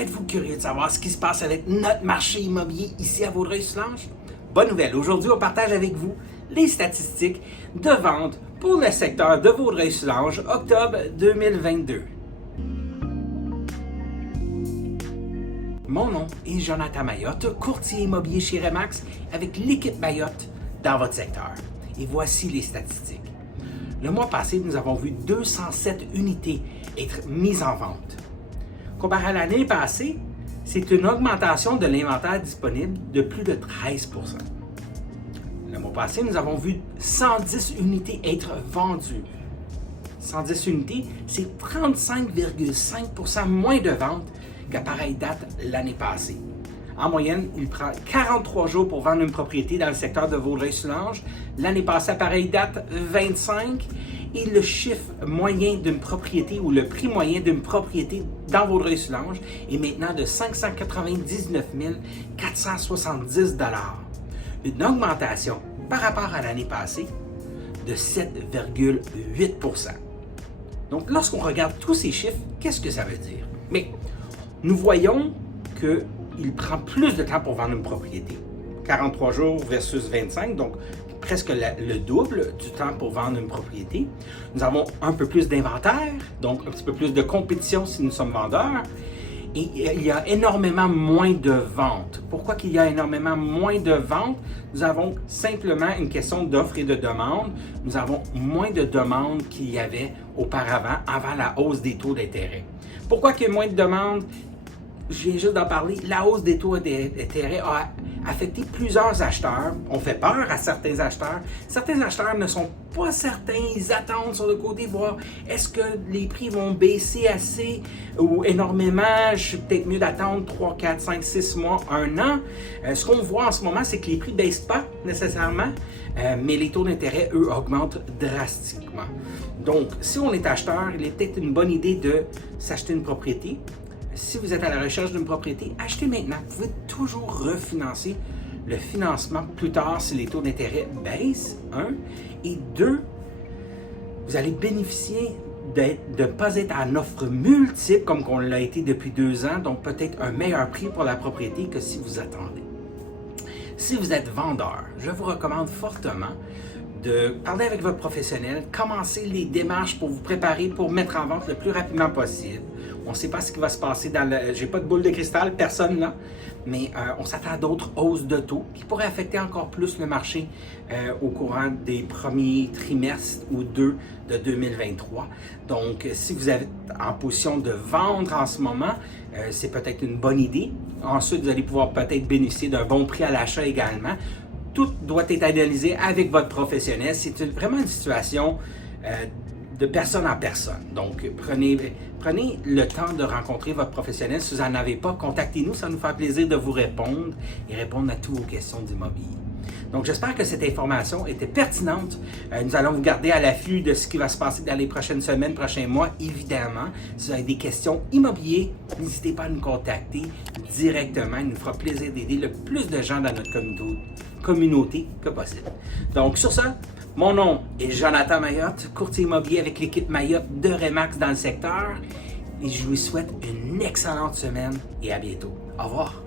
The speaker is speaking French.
Êtes-vous curieux de savoir ce qui se passe avec notre marché immobilier ici à Vaudreuil-Soulanges? Bonne nouvelle, aujourd'hui on partage avec vous les statistiques de vente pour le secteur de Vaudreuil-Soulanges, octobre 2022. Mon nom est Jonathan Mayotte, courtier immobilier chez Remax avec l'équipe Mayotte dans votre secteur. Et voici les statistiques. Le mois passé, nous avons vu 207 unités être mises en vente. Comparé à l'année passée, c'est une augmentation de l'inventaire disponible de plus de 13 %. Le mois passé, nous avons vu 110 unités être vendues. 110 unités, c'est 35,5 % moins de ventes qu'à pareille date l'année passée. En moyenne, il prend 43 jours pour vendre une propriété dans le secteur de Vaudreuil-Soulanges. L'année passée, à pareille date, 25. Et le chiffre moyen d'une propriété ou le prix moyen d'une propriété dans Vaudreuil-Soulanges est maintenant de 599 470 $. Une augmentation par rapport à l'année passée de 7,8 %. Donc, lorsqu'on regarde tous ces chiffres, qu'est-ce que ça veut dire? Mais nous voyons qu'il prend plus de temps pour vendre une propriété. 43 jours versus 25, donc presque le double du temps pour vendre une propriété. Nous avons un peu plus d'inventaire, donc un petit peu plus de compétition si nous sommes vendeurs. Et il y a énormément moins de ventes. Pourquoi qu'il y a énormément moins de ventes? Nous avons simplement une question d'offre et de demande. Nous avons moins de demandes qu'il y avait auparavant, avant la hausse des taux d'intérêt. Pourquoi qu'il y a moins de demandes? Je viens juste d'en parler. La hausse des taux d'intérêt a affecté plusieurs acheteurs. On fait peur à certains acheteurs. Certains acheteurs ne sont pas certains. Ils attendent sur le côté, voir est-ce que les prix vont baisser assez ou énormément. Je suis peut-être mieux d'attendre 3, 4, 5, 6 mois, 1 an. Ce qu'on voit en ce moment, c'est que les prix ne baissent pas nécessairement, mais les taux d'intérêt, eux, augmentent drastiquement. Donc, si on est acheteur, il est peut-être une bonne idée de s'acheter une propriété. Si vous êtes à la recherche d'une propriété, achetez maintenant. Vous pouvez toujours refinancer le financement plus tard si les taux d'intérêt baissent, 1. Et 2, vous allez bénéficier de ne pas être en offre multiple comme on l'a été depuis 2 ans, donc peut-être un meilleur prix pour la propriété que si vous attendez. Si vous êtes vendeur, je vous recommande fortement de parler avec votre professionnel, commencer les démarches pour vous préparer pour mettre en vente le plus rapidement possible. On ne sait pas ce qui va se passer dans le... J'ai pas de boule de cristal, personne là, mais on s'attend à d'autres hausses de taux qui pourraient affecter encore plus le marché au courant des premiers trimestres ou 2 de 2023. Donc, si vous êtes en position de vendre en ce moment, c'est peut-être une bonne idée. Ensuite, vous allez pouvoir peut-être bénéficier d'un bon prix à l'achat également. Tout doit être analysé avec votre professionnel. C'est vraiment une situation de personne en personne. Donc, prenez le temps de rencontrer votre professionnel. Si vous n'en avez pas, contactez-nous. Ça nous fait plaisir de vous répondre et répondre à toutes vos questions d'immobilier. Donc, j'espère que cette information était pertinente. Nous allons vous garder à l'affût de ce qui va se passer dans les prochaines semaines, prochains mois, évidemment. Si vous avez des questions immobilières, n'hésitez pas à nous contacter directement. Il nous fera plaisir d'aider le plus de gens dans notre communauté que possible. Donc, sur ça, mon nom est Jonathan Mayotte, courtier immobilier avec l'équipe Mayotte de Remax dans le secteur. Et je vous souhaite une excellente semaine et à bientôt. Au revoir.